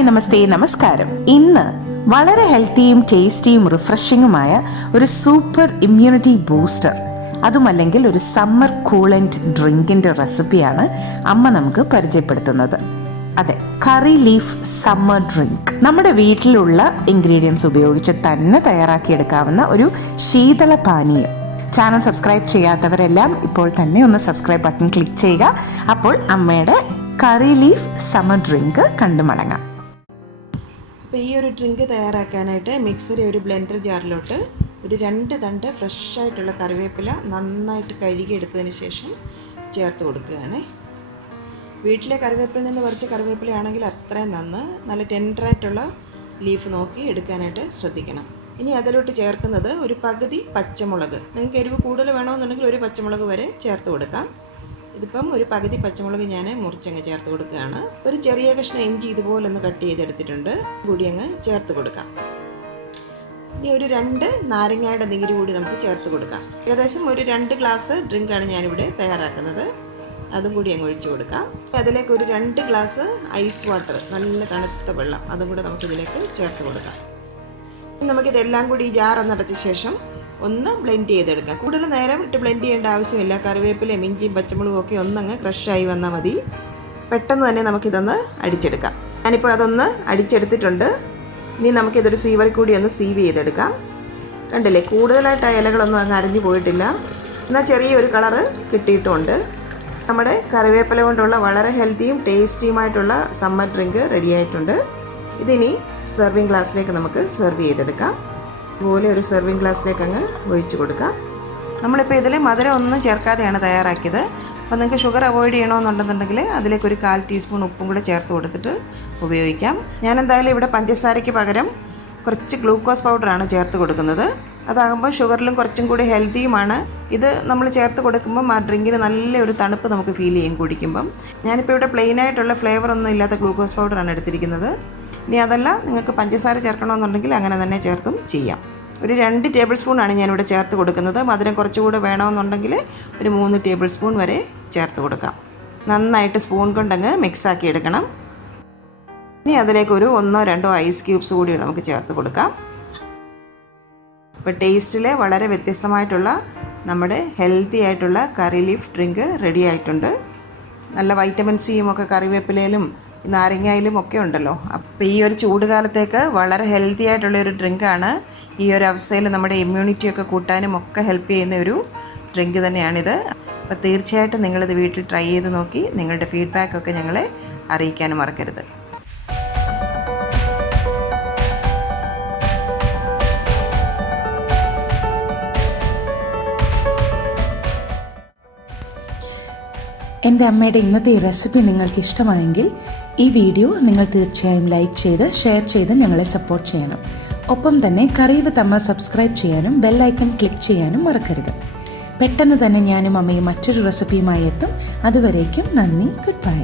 Hi നമസ്തേ നമസ്കാരം. ഇന്ന് വളരെ ഹെൽത്തിയും ടേസ്റ്റിയും റിഫ്രഷിങ്ങുമായ ഒരു സൂപ്പർ ഇമ്മ്യൂണിറ്റി ബൂസ്റ്റർ, അതുമല്ലെങ്കിൽ ഒരു സമ്മർ കൂളന്റ് ഡ്രിങ്കിന്റെ റെസിപ്പിയാണ് അമ്മ നമുക്ക് പരിചയപ്പെടുത്തുന്നത്. അതെ, കറി ലീഫ് സമ്മർ ഡ്രിങ്ക്. നമ്മുടെ വീട്ടിലുള്ള ഇൻഗ്രീഡിയൻസ് ഉപയോഗിച്ച് തന്നെ തയ്യാറാക്കിയെടുക്കാവുന്ന ഒരു ശീതള പാനീയം. ചാനൽ സബ്സ്ക്രൈബ് ചെയ്യാത്തവരെല്ലാം ഇപ്പോൾ തന്നെ ഒന്ന് സബ്സ്ക്രൈബ് ബട്ടൺ ക്ലിക്ക് ചെയ്യുക. അപ്പോൾ അമ്മയുടെ കറി ലീഫ് സമ്മർ ഡ്രിങ്ക് കണ്ടു മടങ്ങാം. അപ്പോൾ ഈ ഒരു ഡ്രിങ്ക് തയ്യാറാക്കാനായിട്ട് മിക്സിയുടെ ഒരു ബ്ലെൻഡർ ജാറിലോട്ട് ഒരു 2 തണ്ട് ഫ്രഷായിട്ടുള്ള കറിവേപ്പില നന്നായിട്ട് കഴുകിയെടുത്തതിന് ശേഷം ചേർത്ത് കൊടുക്കുകയാണ്. വീട്ടിലെ കറിവേപ്പില നിന്ന് പറിച്ച കറിവേപ്പിലയാണെങ്കിൽ അത്രയും നല്ല ടെൻഡറായിട്ടുള്ള ലീഫ് നോക്കി എടുക്കാനായിട്ട് ശ്രദ്ധിക്കണം. ഇനി അതിലോട്ട് ചേർക്കുന്നത് ഒരു പകുതി പച്ചമുളക്. നിങ്ങൾക്ക് എരിവ് കൂടുതൽ വേണമെന്നുണ്ടെങ്കിൽ ഒരു പച്ചമുളക് വരെ ചേർത്ത് കൊടുക്കാം. ഇതിപ്പം ഒരു പകുതി പച്ചമുളക് ഞാൻ മുറിച്ചങ്ങ് ചേർത്ത് കൊടുക്കുകയാണ്. ഒരു ചെറിയ കഷ്ണം ഇഞ്ചി ഇതുപോലെ ഒന്ന് കട്ട് ചെയ്തെടുത്തിട്ടുണ്ട്, കൂടി അങ്ങ് ചേർത്ത് കൊടുക്കാം. ഇനി ഒരു 2 നാരങ്ങയുടെ നീര് കൂടി നമുക്ക് ചേർത്ത് കൊടുക്കാം. ഏകദേശം ഒരു 2 ഗ്ലാസ് ഡ്രിങ്കാണ് ഞാനിവിടെ തയ്യാറാക്കുന്നത്. അതും കൂടി അങ്ങ് ഒഴിച്ചു കൊടുക്കാം. അതിലേക്ക് ഒരു 2 ഗ്ലാസ് ഐസ് വാട്ടർ, നല്ല തണുത്ത വെള്ളം, അതും കൂടെ നമുക്കിതിലേക്ക് ചേർത്ത് കൊടുക്കാം. നമുക്കിതെല്ലാം കൂടി ഈ ജാർ ഒന്നടച്ച ശേഷം ഒന്ന് ബ്ലെൻഡ് ചെയ്തെടുക്കാം. കൂടുതൽ നേരം ഇട്ട് ബ്ലെൻഡ് ചെയ്യേണ്ട ആവശ്യമില്ല. കറിവേപ്പിലയും ഇഞ്ചിയും പച്ചമുളകും ഒക്കെ ഒന്നങ്ങ് ക്രഷായി വന്നാൽ മതി. പെട്ടെന്ന് തന്നെ നമുക്കിതൊന്ന് അടിച്ചെടുക്കാം. ഞാനിപ്പോൾ അതൊന്ന് അടിച്ചെടുത്തിട്ടുണ്ട്. ഇനി നമുക്കിതൊരു സീവറിൽ കൂടി ഒന്ന് സീവ് ചെയ്തെടുക്കാം. കണ്ടില്ലേ, കൂടുതലായിട്ട് ആ ഇലകളൊന്നും അങ്ങ് അരിഞ്ഞു പോയിട്ടില്ല, എന്നാൽ ചെറിയൊരു കളറ് കിട്ടിയിട്ടുമുണ്ട്. നമ്മുടെ കറിവേപ്പില കൊണ്ടുള്ള വളരെ ഹെൽത്തിയും ടേസ്റ്റിയുമായിട്ടുള്ള സമ്മർ ഡ്രിങ്ക് റെഡിയായിട്ടുണ്ട്. ഇതിനി സെർവിങ് ഗ്ലാസ്സിലേക്ക് നമുക്ക് സെർവ് ചെയ്തെടുക്കാം. അതുപോലെ ഒരു സെർവിങ് ഗ്ലാസ്സിലേക്ക് അങ്ങ് ഒഴിച്ചു കൊടുക്കാം. നമ്മളിപ്പോൾ ഇതിൽ മധുരം ഒന്നും ചേർക്കാതെയാണ് തയ്യാറാക്കിയത്. അപ്പോൾ നിങ്ങൾക്ക് ഷുഗർ അവോയ്ഡ് ചെയ്യണമെന്നുണ്ടെന്നുണ്ടെങ്കിൽ അതിലേക്ക് ഒരു 1/4 ടീസ്പൂൺ ഉപ്പും കൂടെ ചേർത്ത് കൊടുത്തിട്ട് ഉപയോഗിക്കാം. ഞാൻ എന്തായാലും ഇവിടെ പഞ്ചസാരയ്ക്ക് പകരം കുറച്ച് ഗ്ലൂക്കോസ് പൗഡറാണ് ചേർത്ത് കൊടുക്കുന്നത്. അതാകുമ്പോൾ ഷുഗറിലും കുറച്ചും കൂടി ഹെൽത്തിയുമാണ്. ഇത് നമ്മൾ ചേർത്ത് കൊടുക്കുമ്പം ആ ഡ്രിങ്കിന് നല്ലൊരു തണുപ്പ് നമുക്ക് ഫീൽ ചെയ്യും കുടിക്കുമ്പം. ഞാനിപ്പോൾ ഇവിടെ പ്ലെയിനായിട്ടുള്ള ഫ്ലേവർ ഒന്നും ഇല്ലാത്ത ഗ്ലൂക്കോസ് പൗഡറാണ് എടുത്തിരിക്കുന്നത്. ഇനി അതല്ല, നിങ്ങൾക്ക് പഞ്ചസാര ചേർക്കണമെന്നുണ്ടെങ്കിൽ അങ്ങനെ തന്നെ ചേർത്തും ചെയ്യാം. ഒരു 2 ടേബിൾ സ്പൂണാണ് ഞാനിവിടെ ചേർത്ത് കൊടുക്കുന്നത്. മധുരം കുറച്ചുകൂടെ വേണമെന്നുണ്ടെങ്കിൽ ഒരു 3 ടേബിൾ സ്പൂൺ വരെ ചേർത്ത് കൊടുക്കാം. നന്നായിട്ട് സ്പൂൺ കൊണ്ടങ്ങ് മിക്സാക്കി എടുക്കണം. ഇനി അതിലേക്ക് ഒരു 1-2 ഐസ് ക്യൂബ്സ് കൂടി നമുക്ക് ചേർത്ത് കൊടുക്കാം. ഇപ്പോൾ ടേസ്റ്റിൽ വളരെ വ്യത്യസ്തമായിട്ടുള്ള നമ്മുടെ ഹെൽത്തി ആയിട്ടുള്ള കറി ലീഫ് ഡ്രിങ്ക് റെഡി ആയിട്ടുണ്ട്. നല്ല വൈറ്റമിൻ സിയും ഒക്കെ കറിവേപ്പിലയിലും നാരങ്ങയിലും ഒക്കെ ഉണ്ടല്ലോ. അപ്പോൾ ഈ ഒരു ചൂടുകാലത്തേക്ക് വളരെ ഹെൽത്തി ആയിട്ടുള്ള ഒരു ഡ്രിങ്കാണ്. ഈ ഒരു അവസ്ഥയിൽ നമ്മുടെ ഇമ്മ്യൂണിറ്റിയൊക്കെ കൂട്ടാനും ഒക്കെ ഹെൽപ്പ് ചെയ്യുന്ന ഒരു ഡ്രിങ്ക് തന്നെയാണിത്. അപ്പോൾ തീർച്ചയായിട്ടും നിങ്ങളിത് വീട്ടിൽ ട്രൈ ചെയ്ത് നോക്കി നിങ്ങളുടെ ഫീഡ്ബാക്കൊക്കെ ഞങ്ങളെ അറിയിക്കാനും മറക്കരുത്. എൻ്റെ അമ്മയുടെ ഇന്നത്തെ ഈ റെസിപ്പി നിങ്ങൾക്ക് ഇഷ്ടമായെങ്കിൽ ഈ വീഡിയോ നിങ്ങൾ തീർച്ചയായും ലൈക്ക് ചെയ്ത് ഷെയർ ചെയ്ത് ഞങ്ങളെ സപ്പോർട്ട് ചെയ്യണം. ഒപ്പം തന്നെ കറി വിത്ത് അമ്മ സബ്സ്ക്രൈബ് ചെയ്യാനും ബെല്ലൈക്കൺ ക്ലിക്ക് ചെയ്യാനും മറക്കരുത്. പെട്ടെന്ന് തന്നെ ഞാനും അമ്മയും മറ്റൊരു റെസിപ്പിയുമായി എത്തും. അതുവരേക്കും നന്ദി, ഗുഡ് ബൈ.